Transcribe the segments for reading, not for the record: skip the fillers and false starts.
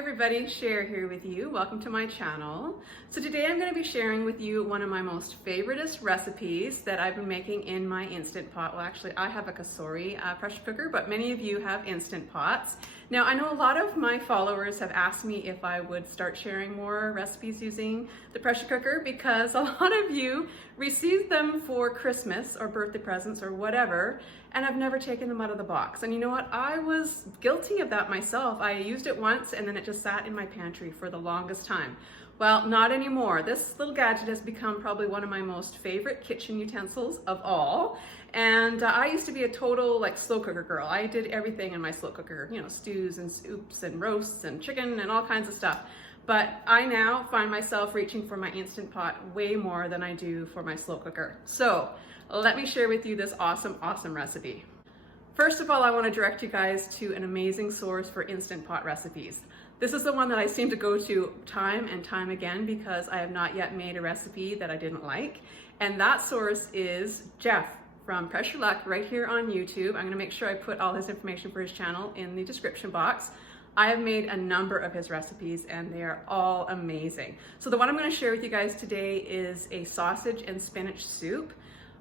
everybody, Cher here with you. Welcome to my channel. So today I'm going to be sharing with you one of my most favoriteest recipes that I've been making in my Instant Pot. Well, actually I have a Kasori pressure cooker, but many of you have Instant Pots. Now I know a lot of my followers have asked me if I would start sharing more recipes using the pressure cooker because a lot of you receive them for Christmas or birthday presents or whatever, and I've never taken them out of the box. And you know what? I was guilty of that myself. I used it once and then it just sat in my pantry for the longest time. Well, not anymore. This little gadget has become probably one of my most favorite kitchen utensils of all. And I used to be a total slow cooker girl. I did everything in my slow cooker, you know, stews and soups and roasts and chicken and all kinds of stuff. But I now find myself reaching for my Instant Pot way more than I do for my slow cooker. So let me share with you this awesome recipe. First of all, I want to direct you guys to an amazing source for Instant Pot recipes. This is the one that I seem to go to time and time again because I have not yet made a recipe that I didn't like. And that source is Jeff from Pressure Luck right here on YouTube. I'm going to make sure I put all his information for his channel in the description box. I have made a number of his recipes and they are all amazing. So the one I'm going to share with you guys today is a sausage and spinach soup.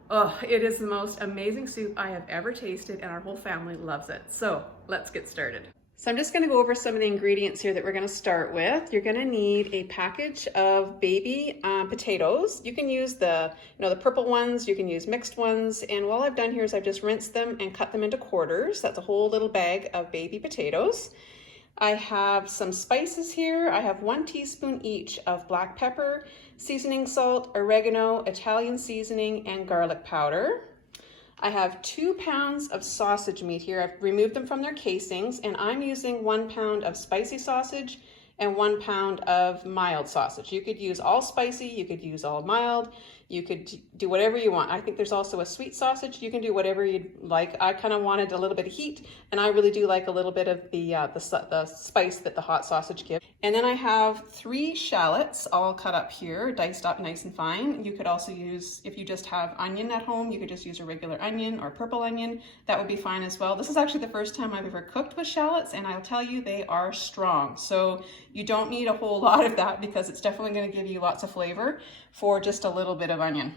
Oh, it is the most amazing soup I have ever tasted and our whole family loves it. So let's get started. So I'm just going to go over some of the ingredients here that we're going to start with. You're going to need a package of baby potatoes. You can use the purple ones, you can use mixed ones. And all I've done here is I've just rinsed them and cut them into quarters. That's a whole little bag of baby potatoes. I have some spices here. I have 1 teaspoon each of black pepper, seasoning salt, oregano, Italian seasoning, and garlic powder. I have 2 pounds of sausage meat here. I've removed them from their casings, and I'm using 1 pound of spicy sausage and 1 pound of mild sausage. You could use all spicy, you could use all mild, you could do whatever you want. I think there's also a sweet sausage. You can do whatever you'd like. I kind of wanted a little bit of heat, and I really do like a little bit of the spice that the hot sausage gives. And then I have 3 shallots all cut up here, diced up nice and fine. You could also use, if you just have onion at home, you could just use a regular onion or purple onion. That would be fine as well. This is actually the first time I've ever cooked with shallots, and I'll tell you, they are strong. So you don't need a whole lot of that because it's definitely going to give you lots of flavor for just a little bit of onion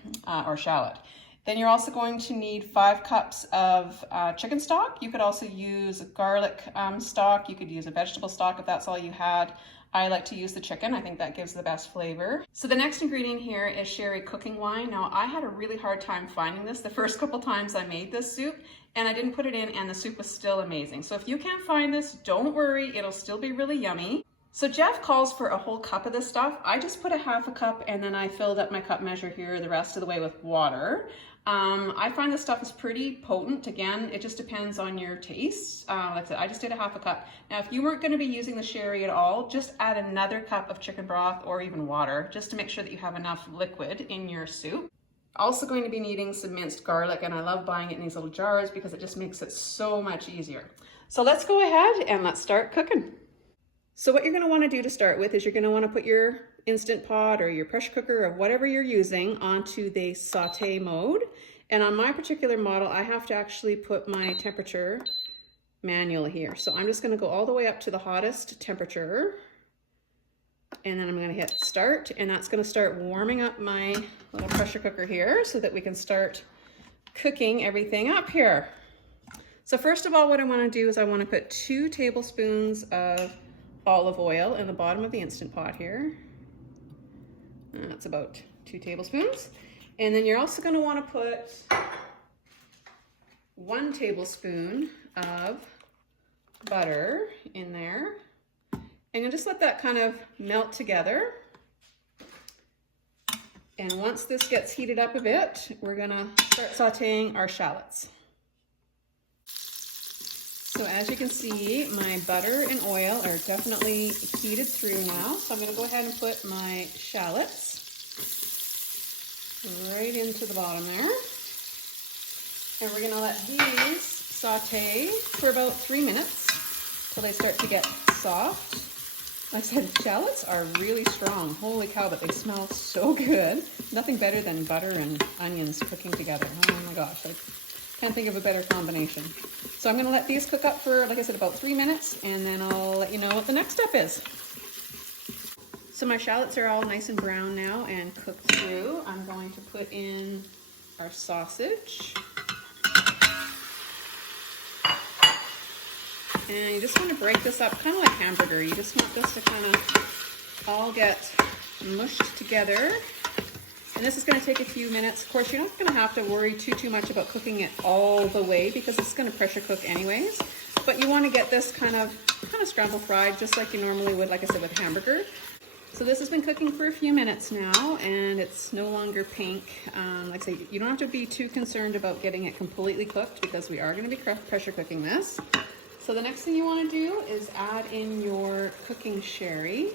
or shallot. Then you're also going to need 5 cups of chicken stock. You could also use garlic stock. You could use a vegetable stock if that's all you had. I like to use the chicken. I think that gives the best flavor. So the next ingredient here is sherry cooking wine. Now I had a really hard time finding this the first couple times I made this soup, and I didn't put it in and the soup was still amazing. So if you can't find this, don't worry, it'll still be really yummy. So Jeff calls for a whole cup of this stuff. I just put a half a cup and then I filled up my cup measure here the rest of the way with water. I find this stuff is pretty potent. Again, it just depends on your taste. Like I said, I just did a half a cup. Now, if you weren't going to be using the sherry at all, just add another cup of chicken broth or even water, just to make sure that you have enough liquid in your soup. Also going to be needing some minced garlic, and I love buying it in these little jars because it just makes it so much easier. So let's go ahead and let's start cooking. So what you're going to want to do to start with is you're going to want to put your Instant Pot or your pressure cooker or whatever you're using onto the saute mode. And on my particular model, I have to actually put my temperature manually here. So I'm just going to go all the way up to the hottest temperature. And then I'm going to hit start, and that's going to start warming up my little pressure cooker here so that we can start cooking everything up here. So first of all, what I want to do is I want to put 2 tablespoons of olive oil in the bottom of the Instant Pot here. That's about 2 tablespoons. And then you're also going to want to put 1 tablespoon of butter in there. And you'll just let that kind of melt together. And once this gets heated up a bit, we're going to start sauteing our shallots. So as you can see, my butter and oil are definitely heated through now. So I'm going to go ahead and put my shallots right into the bottom there. And we're going to let these saute for about 3 minutes till they start to get soft. Like I said, shallots are really strong. Holy cow, but they smell so good. Nothing better than butter and onions cooking together. Oh my gosh. Can't think of a better combination. So I'm gonna let these cook up for, like I said, about 3 minutes, and then I'll let you know what the next step is. So my shallots are all nice and brown now and cooked through. I'm going to put in our sausage. And you just want to break this up kind of like hamburger. You just want this to kind of all get mushed together. And this is going to take a few minutes. Of course, you're not going to have to worry too much about cooking it all the way because it's going to pressure cook anyways. But you want to get this kind of scramble fried just like you normally would, like I said, with hamburger. So this has been cooking for a few minutes now, and it's no longer pink. Like I say, you don't have to be too concerned about getting it completely cooked because we are going to be pressure cooking this. So the next thing you want to do is add in your cooking sherry.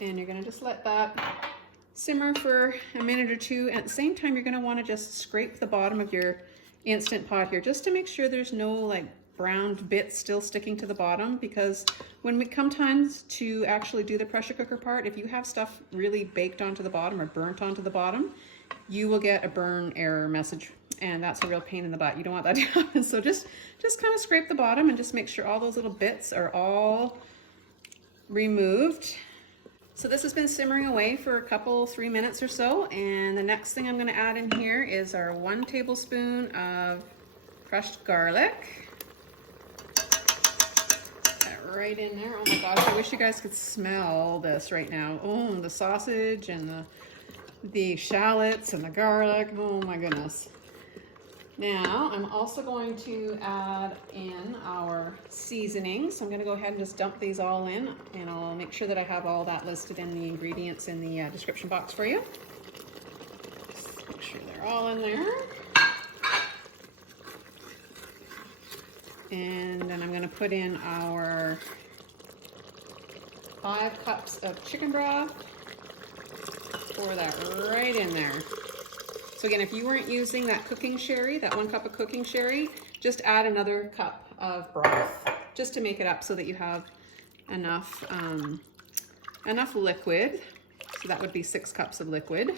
And you're going to just let that simmer for a minute or two. At the same time, you're going to want to just scrape the bottom of your Instant Pot here just to make sure there's no like browned bits still sticking to the bottom, because when we come times to actually do the pressure cooker part, if you have stuff really baked onto the bottom or burnt onto the bottom, you will get a burn error message, and that's a real pain in the butt. You don't want that to happen. So just kind of scrape the bottom and just make sure all those little bits are all removed. So this has been simmering away for a 3 minutes or so, and the next thing I'm going to add in here is our 1 tablespoon of crushed garlic. Right in there. Oh my gosh, I wish you guys could smell this right now. Oh, the sausage and the shallots and the garlic. Oh my goodness. Now I'm also going to add in our seasoning. So I'm going to go ahead and just dump these all in, and I'll make sure that I have all that listed in the ingredients in the description box for you. Just make sure they're all in there. And then I'm going to put in our 5 cups of chicken broth. Pour that right in there. So again, if you weren't using that cooking sherry, that 1 cup of cooking sherry, just add another cup of broth just to make it up so that you have enough liquid. So that would be 6 cups of liquid.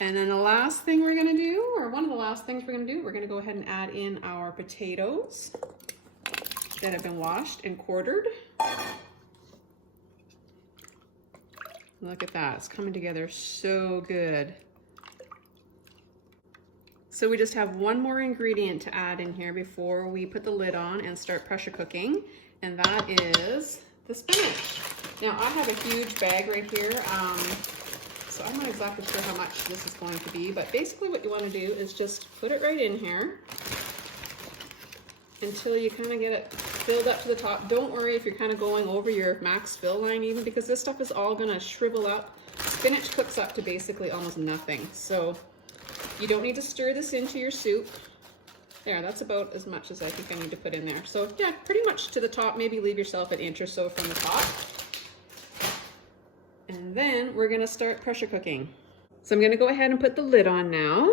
And then the last thing we're gonna do, or one of the last things we're gonna do, we're gonna go ahead and add in our potatoes that have been washed and quartered. Look at that, it's coming together so good. So we just have one more ingredient to add in here before we put the lid on and start pressure cooking, and that is the spinach. Now I have a huge bag right here. So I'm not exactly sure how much this is going to be, but basically what you want to do is just put it right in here until you kind of get it filled up to the top. Don't worry if you're kind of going over your max fill line even, because this stuff is all going to shrivel up. Spinach cooks up to basically almost nothing. So you don't need to stir this into your soup. There, that's about as much as I think I need to put in there. So yeah, pretty much to the top, maybe leave yourself an inch or so from the top. And then we're gonna start pressure cooking. So I'm gonna go ahead and put the lid on now.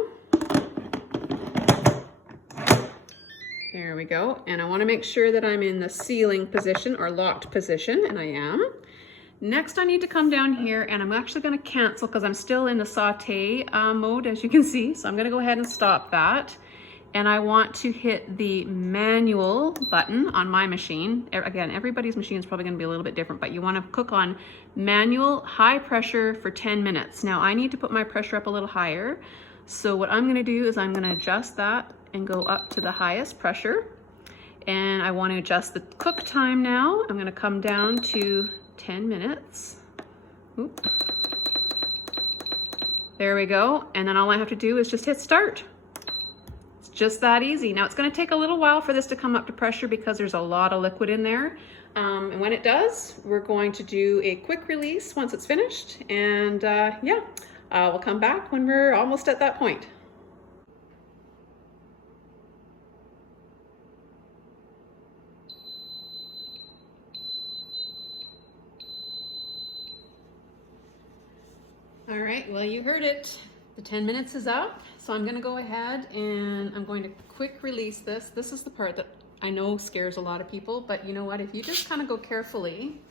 There we go. And I wanna make sure that I'm in the sealing position or locked position, and I am. Next, I need to come down here, and I'm actually gonna cancel because I'm still in the saute mode, as you can see. So I'm gonna go ahead and stop that. And I want to hit the manual button on my machine. Again, everybody's machine is probably gonna be a little bit different, but you wanna cook on manual high pressure for 10 minutes. Now I need to put my pressure up a little higher. So what I'm gonna do is I'm gonna adjust that and go up to the highest pressure. And I wanna adjust the cook time now. I'm gonna come down to 10 minutes. Oop. There we go. And then all I have to do is just hit start. Just that easy. Now it's going to take a little while for this to come up to pressure because there's a lot of liquid in there. And when it does, we're going to do a quick release once it's finished. And we'll come back when we're almost at that point. All right, well, you heard it. The 10 minutes is up, so I'm gonna go ahead and I'm going to quick release this. This is the part that I know scares a lot of people, but you know what? If you just kind of go carefully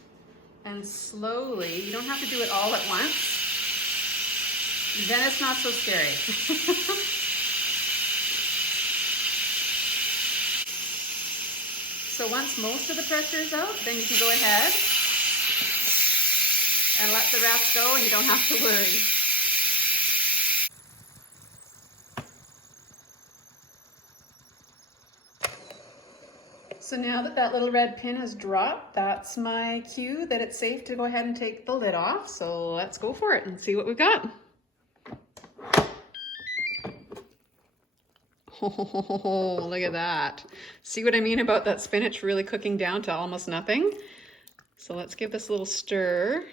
and slowly, you don't have to do it all at once, then it's not so scary. So once most of the pressure is out, then you can go ahead and let the rest go and you don't have to worry. So now that that little red pin has dropped, that's my cue that it's safe to go ahead and take the lid off. So let's go for it and see what we've got. Oh, look at that. See what I mean about that spinach really cooking down to almost nothing? So let's give this a little stir.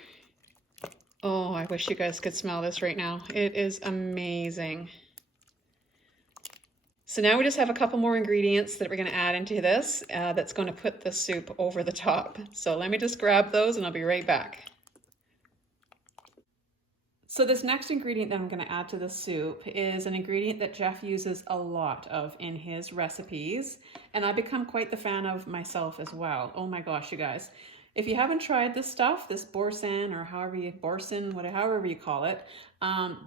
Oh, I wish you guys could smell this right now. It is amazing. So now we just have a couple more ingredients that we're going to add into this that's going to put the soup over the top. So let me just grab those and I'll be right back. So this next ingredient that I'm going to add to the soup is an ingredient that Jeff uses a lot of in his recipes, and I've become quite the fan of myself as well. Oh my gosh, you guys. If you haven't tried this stuff, this Boursin or however you call it,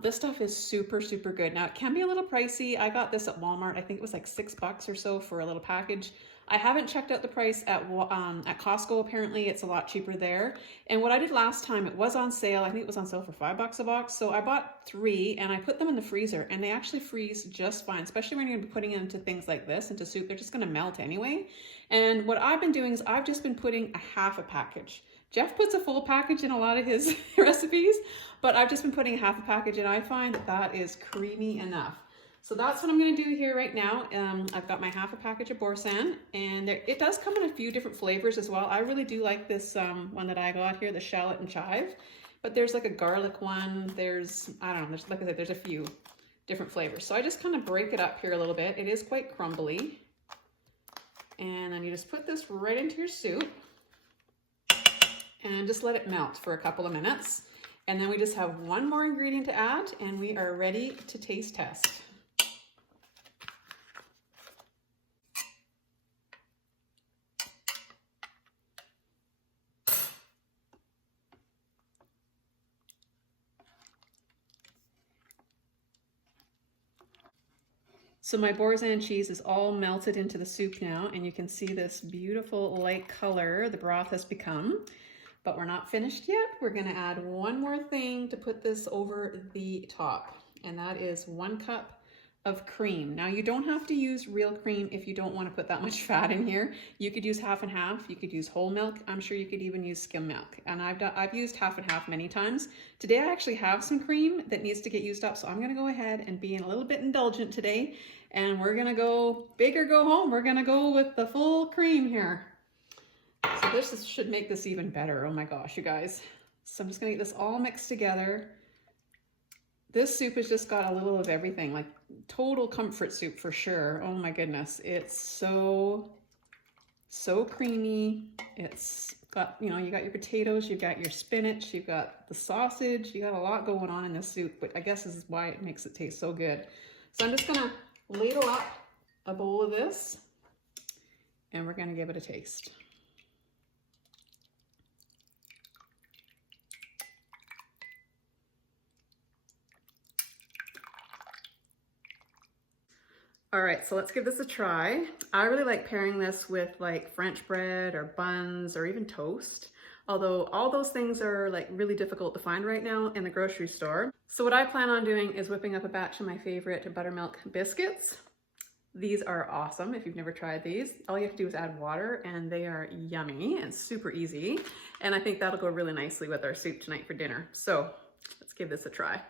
this stuff is super, super good. Now it can be a little pricey. I got this at Walmart. I think it was like $6 or so for a little package. I haven't checked out the price at Costco. Apparently it's a lot cheaper there. And what I did last time, it was on sale. I think it was on sale for $5 a box. So I bought 3 and I put them in the freezer and they actually freeze just fine, especially when you're gonna be putting it into things like this, into soup. They're just gonna melt anyway. And what I've been doing is I've just been putting a half a package. Jeff puts a full package in a lot of his recipes, but I've just been putting half a package and I find that that is creamy enough. So that's what I'm going to do here right now. I've got my half a package of Boursin, and it does come in a few different flavors as well. I really do like this one that I got here, the shallot and chive, but there's like a garlic one. There's, I don't know, there's, like I said, there's a few different flavors. So I just kind of break it up here a little bit. It is quite crumbly. And then you just put this right into your soup and just let it melt for a couple of minutes. And then we just have one more ingredient to add and we are ready to taste test. So my Boursin cheese is all melted into the soup now, and you can see this beautiful light color the broth has become. But we're not finished yet. We're going to add one more thing to put this over the top, and that is 1 cup of cream. Now you don't have to use real cream if you don't want to put that much fat in here. You could use half and half. You could use whole milk. I'm sure you could even use skim milk. And I've used half and half many times. Today I actually have some cream that needs to get used up, so I'm going to go ahead and be a little bit indulgent today. And we're going to go big or go home. We're going to go with the full cream here. So this should make this even better. Oh my gosh, you guys. So I'm just going to get this all mixed together. This soup has just got a little of everything, like total comfort soup for sure. Oh my goodness. It's so creamy. It's got, you know, you got your potatoes, you've got your spinach, you've got the sausage, you got a lot going on in this soup, but I guess this is why it makes it taste so good. So I'm just going to ladle up a bowl of this and we're going to give it a taste. All right, so let's give this a try. I really like pairing this with like French bread or buns or even toast, although all those things are like really difficult to find right now in the grocery store. So what I plan on doing is whipping up a batch of my favorite buttermilk biscuits. These are awesome. If you've never tried these, all you have to do is add water and they are yummy and super easy. And I think that'll go really nicely with our soup tonight for dinner. So let's give this a try.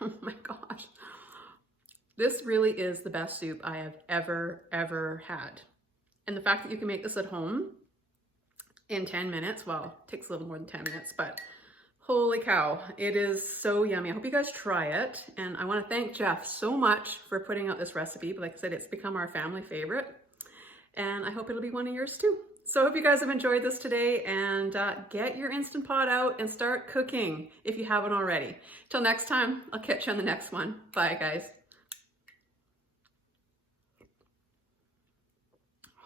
Oh my gosh. This really is the best soup I have ever had. And the fact that you can make this at home in 10 minutes, well, it takes a little more than 10 minutes, but holy cow, it is so yummy. I hope you guys try it. And I want to thank Jeff so much for putting out this recipe. But like I said, it's become our family favorite. And I hope it'll be one of yours too. So I hope you guys have enjoyed this today, and get your Instant Pot out and start cooking if you haven't already. Till next time, I'll catch you on the next one. Bye guys.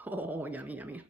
Oh, yummy, yummy.